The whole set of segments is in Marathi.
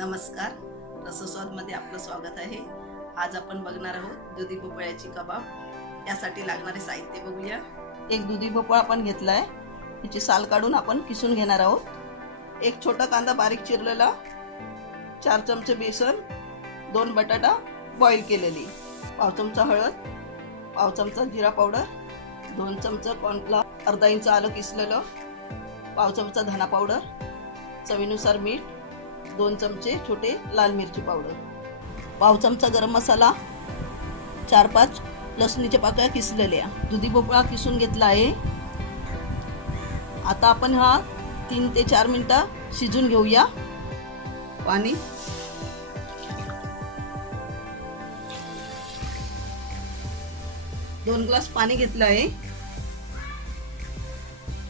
नमस्कार, रसस्वादमध्ये आपलं स्वागत आहे। आज आपण बघणार आहोत दुधी भोपळ्याची कबाब। त्यासाठी लागणारे साहित्य बघूया। एक दुधी भोपळा आपण घेतलाय, याची साल काढून आपण किसून घेणार आहोत। एक छोटा कांदा बारीक चिरलेला, 4 चमचे बेसन, 2 बटाटा बॉईल केलेली, पाव चमचा हळद, पाव चमचा जिरा पावडर, 2 चमचे कॉर्नफ्लॉवर, अर्धा इंच आलं किसलेलं, पाव चमचा धना पावडर, चवीनुसार मीठ, 2 चमचे छोटे लाल मिरची पावडर, पाव चमचा गरम मसाला, 4-5 लसणीच्या पाकळ्या किसलेल्या। दुधी भोपळा किसून घेतला आहे। आता आपण हा 3 ते 4 मिनिटं शिजून घेऊया। पाणी 2 ग्लास पाणी घेतलं आहे।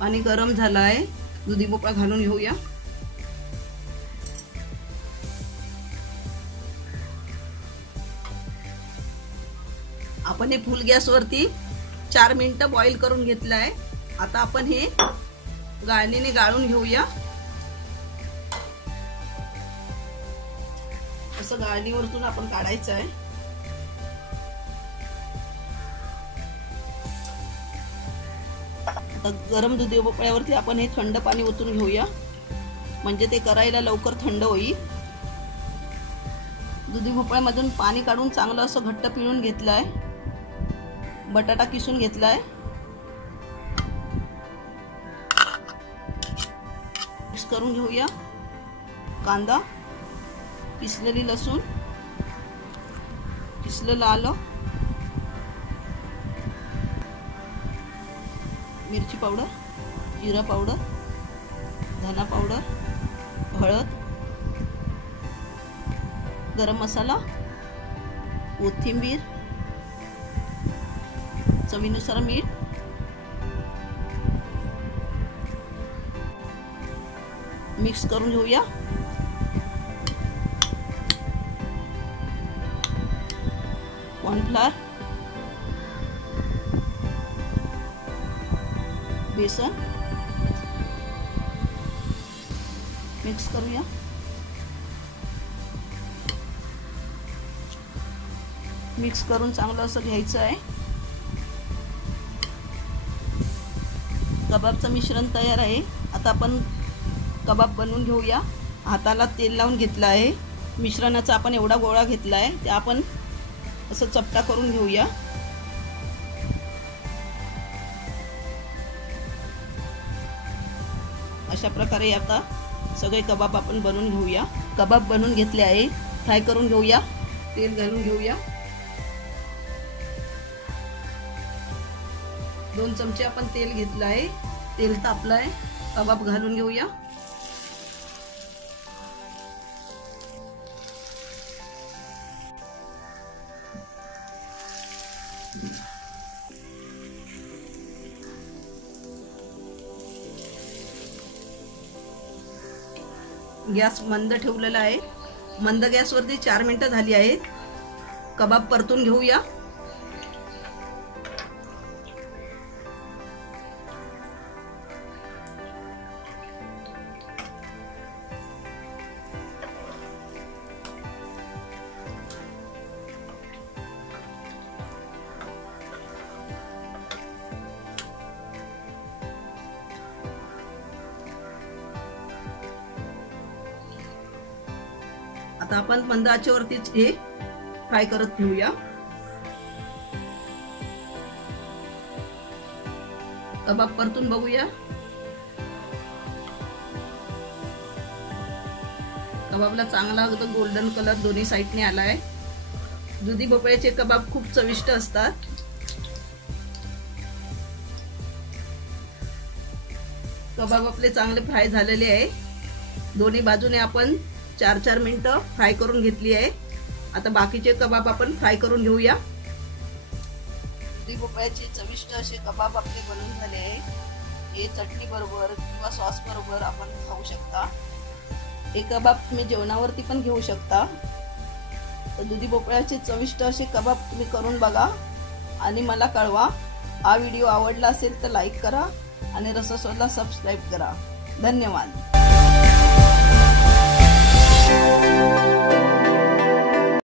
पाणी गरम झालं आहे, दुधी भोपळा घालून घेऊया। आपण हे फुल गॅस वरती 4 मिनिटं बॉईल करून घेतलं आहे। आता आपण हे गाळणीने गाळून घेऊया। असं गाळणीवरतून आपण काढायचं आहे। आता गरम दुधी भोपळ्यावरती आपण हे थंड पाणी ओतून घेऊया, म्हणजे ते करायला लवकर थंड होईल। दुधी भोपळ्यामधून पाणी काढून चांगलं असं घट्ट पिळून घेतलं आहे। बटाटा किसून घेतलाय, मिक्स करून घेऊया। कांदा, किसलेली लसूण, किसलेलं आलं, मिरची पावडर, जिरा पावडर, धना पावडर, हळद, गरम मसाला, कोथिंबीर, चवीनुसार मीठ, मिक्स करून घेऊया। कॉर्नफ्लॉवर, बेसन मिक्स करूया। मिक्स करून चांगलं असं घ्यायचं आहे। कबाबचं मिश्रण तयार आहे। आता आपण कबाब बनवून घेऊया। हाताला तेल लावून घेतलं आहे। मिश्रणाचा आपण एवढा गोळा घेतला आहे, ते आपण असं चपटा करून घेऊया। अशा प्रकारे आता सगळे कबाब आपण बनवून घेऊया। कबाब बनवून घेतले आहे, फ्राय करून घेऊया। तेल घालून घेऊया। 2 चमचे आपण तेल घेतलं आहे। तेल तापलं आहे, कबाब घालून घेऊया। गॅस मंद ठेवलेला आहे। मंद गॅसवरती 4 मिनिटं झाली आहेत। कबाब परतून घेऊया। आता आपण मंद आचेवरतीच हे फ्राय करत घेऊया। कबाब परतून बघूया। कबाबला चांगला गोल्डन कलर दोन्ही साइडने आला आहे। दुधी भोपळ्याचे कबाब खूप चविष्ट असतात। कबाब आपले चांगले फ्राय झालेले आहे। दोन्ही बाजूने आपण 4-4 मिनिटं फ्राय करून घेतली आहे। आता बाकीचे कबाब आपण फ्राय करून घेऊया। दुधी भोपळ्याचे चविष्ट असे कबाब आपले बनवून झाले आहे। हे चटणी बरोबर किंवा सॉस बरोबर आपण खाऊ शकता। हे कबाब तुम्ही जेवणावरती पण घेऊ शकता। तर दुधी भोपळ्याचे चविष्ट असे कबाब तुम्ही करून बघा आणि मला कळवा। हा व्हिडिओ आवडला असेल तर लाईक करा आणि रसस्वादला सबस्क्राइब करा। धन्यवाद।